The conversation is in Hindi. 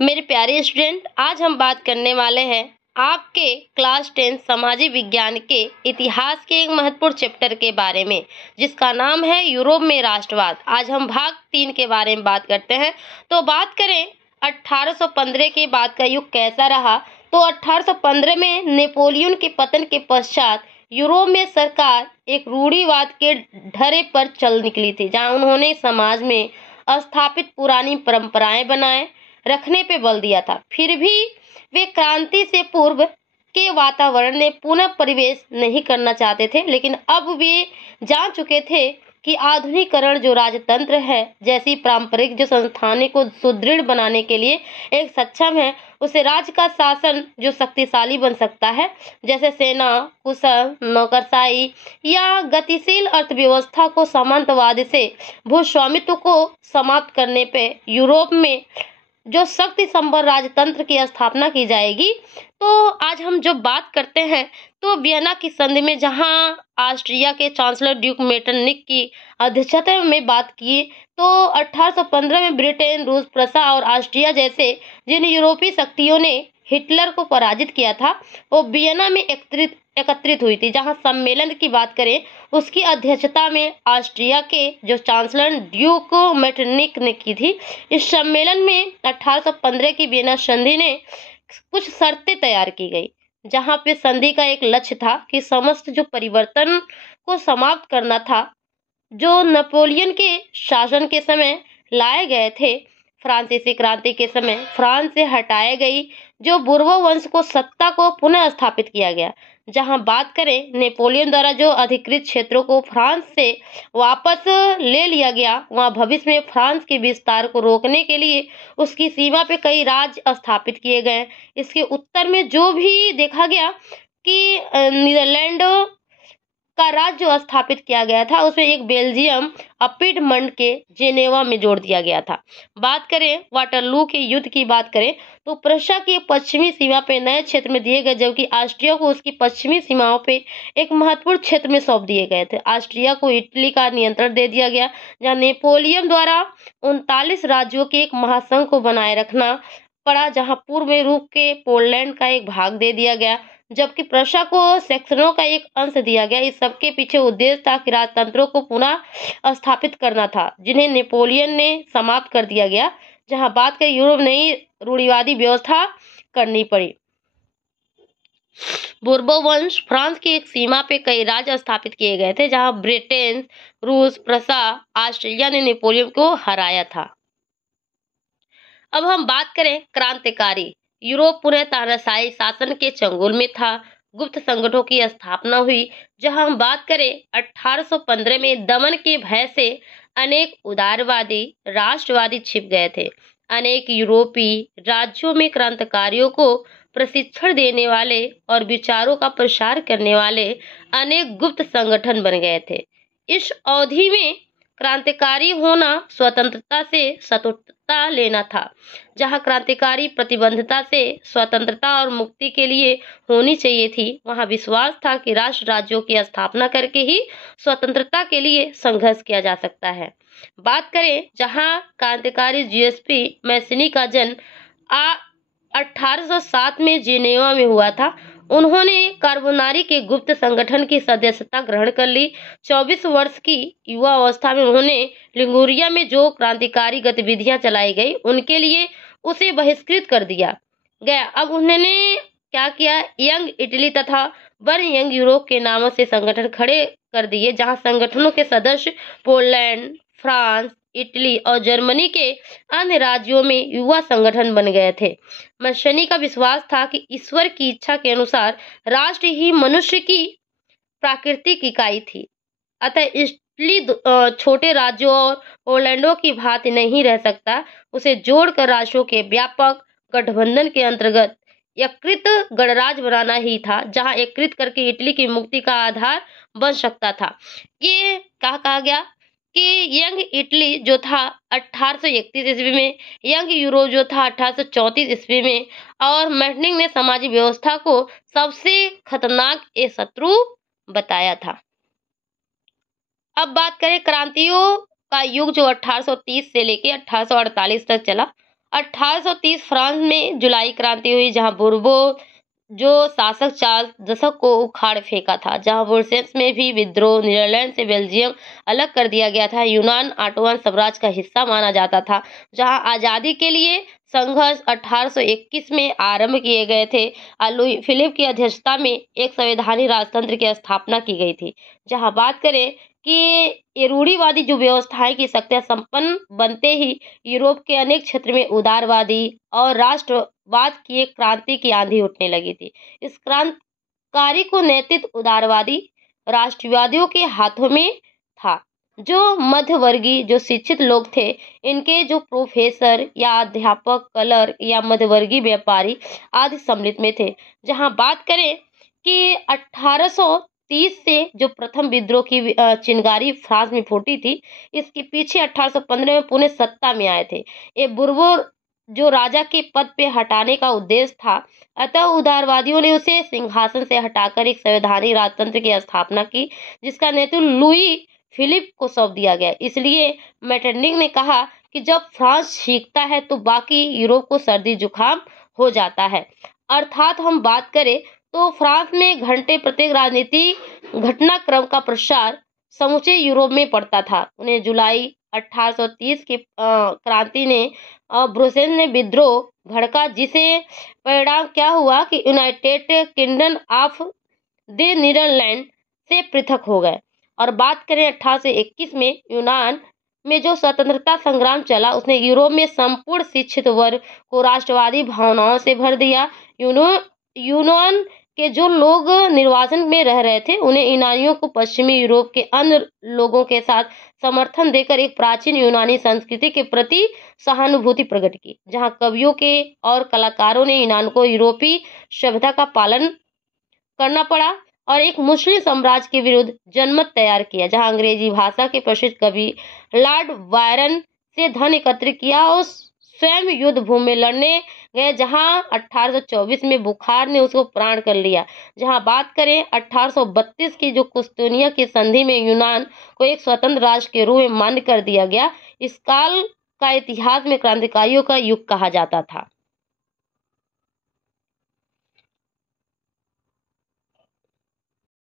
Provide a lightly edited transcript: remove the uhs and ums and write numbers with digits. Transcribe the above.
मेरे प्यारे स्टूडेंट, आज हम बात करने वाले हैं आपके क्लास 10 सामाजिक विज्ञान के इतिहास के एक महत्वपूर्ण चैप्टर के बारे में, जिसका नाम है यूरोप में राष्ट्रवाद। आज हम भाग 3 के बारे में बात करते हैं। तो बात करें 1815 के बाद का युग कैसा रहा, तो 1815 में नेपोलियन के पतन के पश्चात यूरोप में सरकार एक रूढ़िवाद के ढर्रे पर चल निकली थी, जहां उन्होंने समाज में स्थापित पुरानी परंपराएं बनाए रखने पे बल दिया था। फिर भी वे क्रांति से पूर्व के वातावरण में पुनः परिवेश नहीं करना चाहते थे, लेकिन अब वे जान चुके थे कि आधुनिकीकरण जो राजतंत्र है जैसी पारंपरिक जो संस्थानों को सुदृढ़ बनाने के लिए एक सक्षम है, उसे राज्य का शासन जो शक्तिशाली बन सकता है, जैसे सेना, कुशल नौकरशाही या गतिशील अर्थव्यवस्था को सामंतवाद से भूस्वामित्व को समाप्त करने पे यूरोप में जो शक्ति संपन्न राजतंत्र की स्थापना की जाएगी। तो आज हम जो बात करते हैं तो वियना की संधि में, जहां ऑस्ट्रिया के चांसलर ड्यूक मेटरनिक की अध्यक्षता में बात की, तो 1815 में ब्रिटेन, रूस, प्रसा और ऑस्ट्रिया जैसे जिन यूरोपीय शक्तियों ने हिटलर को पराजित किया था, वो वियना में एकत्रित हुई थी। जहां सम्मेलन की बात करें, उसकी अध्यक्षता में ऑस्ट्रिया के जो चांसलर ड्यूक मेटरनिक ने की थी। इस सम्मेलन में 1815 की वियना संधि ने कुछ शर्तें तैयार की गई, जहां पे संधि का एक लक्ष्य था कि समस्त जो परिवर्तन को समाप्त करना था, जो नेपोलियन के शासन के समय लाए गए थे। फ्रांसीसी क्रांति के समय फ्रांस से हटाए गई जो बुर्बो वंश को सत्ता को पुनः स्थापित किया गया। जहां बात करें नेपोलियन द्वारा जो अधिकृत क्षेत्रों को फ्रांस से वापस ले लिया गया, वहां भविष्य में फ्रांस के विस्तार को रोकने के लिए उसकी सीमा पे कई राज्य स्थापित किए गए। इसके उत्तर में जो भी देखा गया कि नीदरलैंड का राज्य जो स्थापित किया गया था, उसमें एक बेल्जियम पिडमंड के जेनेवा में जोड़ दिया गया था। बात करें वाटरलू के युद्ध की बात करें, तो प्रशा की पश्चिमी सीमा पे नए क्षेत्र में दिए गए, जबकि ऑस्ट्रिया को उसकी पश्चिमी सीमाओं पे एक महत्वपूर्ण क्षेत्र में सौंप दिए गए थे। ऑस्ट्रिया को इटली का नियंत्रण दे दिया गया, जहां नेपोलियन द्वारा 39 राज्यों के एक महासंघ को बनाए रखना पड़ा, जहां पूर्व में रूप के पोलैंड का एक भाग दे दिया गया, जबकि प्रशा को सेक्शनों का एक अंश दिया गया। इस सबके पीछे उद्देश्य था कि राजतंत्रों को पुनः स्थापित करना था, जिन्हें नेपोलियन ने समाप्त कर दिया गया। जहां बात करें यूरोप नई रूढ़िवादी व्यवस्था करनी पड़ी। बुर्बो वंश फ्रांस की एक सीमा पे कई राज्य स्थापित किए गए थे, जहां ब्रिटेन, रूस, प्रसा, ऑस्ट्रेलिया ने नेपोलियन को हराया था। अब हम बात करें क्रांतिकारी। यूरोप पुनः तानाशाही शासन के चंगुल में था। गुप्त संगठनों की स्थापना हुई। जहां हम बात करें 1815 में दमन के भय से अनेक उदारवादी राष्ट्रवादी छिप गए थे। अनेक यूरोपीय राज्यों में क्रांतिकारियों को प्रशिक्षण देने वाले और विचारों का प्रसार करने वाले अनेक गुप्त संगठन बन गए थे। इस अवधि में क्रांतिकारी होना स्वतंत्रता से स्वतंत्रता लेना था। जहां क्रांतिकारी प्रतिबद्धता से स्वतंत्रता और मुक्ति के लिए होनी चाहिए थी, वहां विश्वास था कि राष्ट्र राज्यों की स्थापना करके ही स्वतंत्रता के लिए संघर्ष किया जा सकता है। बात करें जहां क्रांतिकारी जीएसपी मैसिनी का जन्म 1807 में जिनेवा में हुआ था। उन्होंने कार्बोनारी के गुप्त संगठन की सदस्यता ग्रहण कर ली। 24 वर्ष की युवा अवस्था में उन्होंने लिगुरिया में जो क्रांतिकारी गतिविधियां चलाई गई, उनके लिए उसे बहिष्कृत कर दिया गया। अब उन्होंने क्या किया, यंग इटली तथा वन यंग यूरोप के नामों से संगठन खड़े कर दिए, जहां संगठनों के सदस्य पोलैंड, फ्रांस, इटली और जर्मनी के अन्य राज्यों में युवा संगठन बन गए थे। मैसिनी का विश्वास था कि ईश्वर की इच्छा के अनुसार राष्ट्र ही मनुष्य की प्राकृतिक इकाई थी। अतः इटली छोटे राज्यों और पोलैंडों की भांति नहीं रह सकता। उसे जोड़कर राष्ट्रों के व्यापक गठबंधन के अंतर्गत एकीकृत गणराज्य बनाना ही था, जहां एकीकृत करके इटली की मुक्ति का आधार बन सकता था। ये क्या कहा गया कि यंग इटली जो था 1831 ईस्वी में, यंग यूरोप जो था 1834 ईस्वी में, और मैटनिंग ने सामाजिक व्यवस्था को सबसे खतरनाक शत्रु बताया था। अब बात करें क्रांतियों का युग जो 1830 से लेके 1848 तक चला। 1830 फ्रांस में जुलाई क्रांति हुई, जहां बुर्बो जो शासक चार्ल्स दशक को उखाड़ फेंका था, जहां ब्रुसेल्स में भी विद्रोह, नीदरलैंड से बेल्जियम अलग कर दिया गया था, यूनान ऑटोवन साम्राज्य का हिस्सा माना जाता था, जहां आजादी के लिए संघर्ष 1821 में आरंभ किए गए थे और लुई फिलिप की अध्यक्षता में एक संवैधानिक राजतंत्र की स्थापना की गई थी। जहां बात करें कि ये रूढ़िवादी जो व्यवस्थाएं की शक्तियां संपन्न बनते ही यूरोप के अनेक क्षेत्र में उदारवादी और राष्ट्रवाद की एक क्रांति की आंधी उठने लगी थी। इस क्रांतिकारी को नेतृत्व उदारवादी राष्ट्रवादियों के हाथों में था। जो मध्यवर्गीय जो शिक्षित लोग थे, इनके जो प्रोफेसर या अध्यापक, कलर या मध्यवर्गीय व्यापारी आदि सम्मिलित में थे। जहां बात करें कि 1830 से जो प्रथम विद्रोह की चिंगारी फ्रांस में फूटी थी, इसके पीछे 1815 में पुणे सत्ता में आए थे। ये बुर्बो जो राजा के पद पे हटाने का उद्देश्य था, अतः उदारवादियों ने उसे सिंहासन से हटाकर एक संवैधानिक राजतंत्र की स्थापना की, जिसका नेतृत्व लुई फिलिप को सौंप दिया गया। इसलिए मेटरनिख ने कहा कि जब फ्रांस सीखता है तो बाकी यूरोप को सर्दी जुकाम हो जाता है। अर्थात हम बात करें तो फ्रांस में घंटे प्रत्येक राजनीतिक घटनाक्रम का प्रसार समूचे यूरोप में पड़ता था। उन्हें जुलाई 1830 की क्रांति ने ब्रुसेल्स ने विद्रोह भड़का, जिसे परिणाम क्या हुआ कि united kingdom of the Netherland से पृथक हो गए। और बात करें 1821 में यूनान में जो स्वतंत्रता संग्राम चला, उसने यूरोप में संपूर्ण शिक्षित वर्ग को राष्ट्रवादी भावनाओं से भर दिया। यूनान के जो लोग निर्वासन में रह रहे थे, उन्हें यूनानियों को पश्चिमी यूरोप के अन्य लोगों के साथ समर्थन देकर एक प्राचीन यूनानी संस्कृति के प्रति सहानुभूति प्रकट की, जहां कवियों के और कलाकारों ने यूनान को यूरोपीय सभ्यता का पालन करना पड़ा और एक मुस्लिम साम्राज्य के विरुद्ध जनमत तैयार किया, जहां अंग्रेजी भाषा के प्रसिद्ध कवि लॉर्ड बायरन से धन एकत्रित किया और स्वयं युद्ध भूमि में लड़ने गए, जहां 1824 में बुखार ने उसको प्राण कर लिया। जहां बात करें 1832 की जो कुस्तुनिया की संधि में यूनान को एक स्वतंत्र राष्ट्र के रूप में मान्य कर दिया गया। इस काल का इतिहास में क्रांतिकारियों का युग कहा जाता था।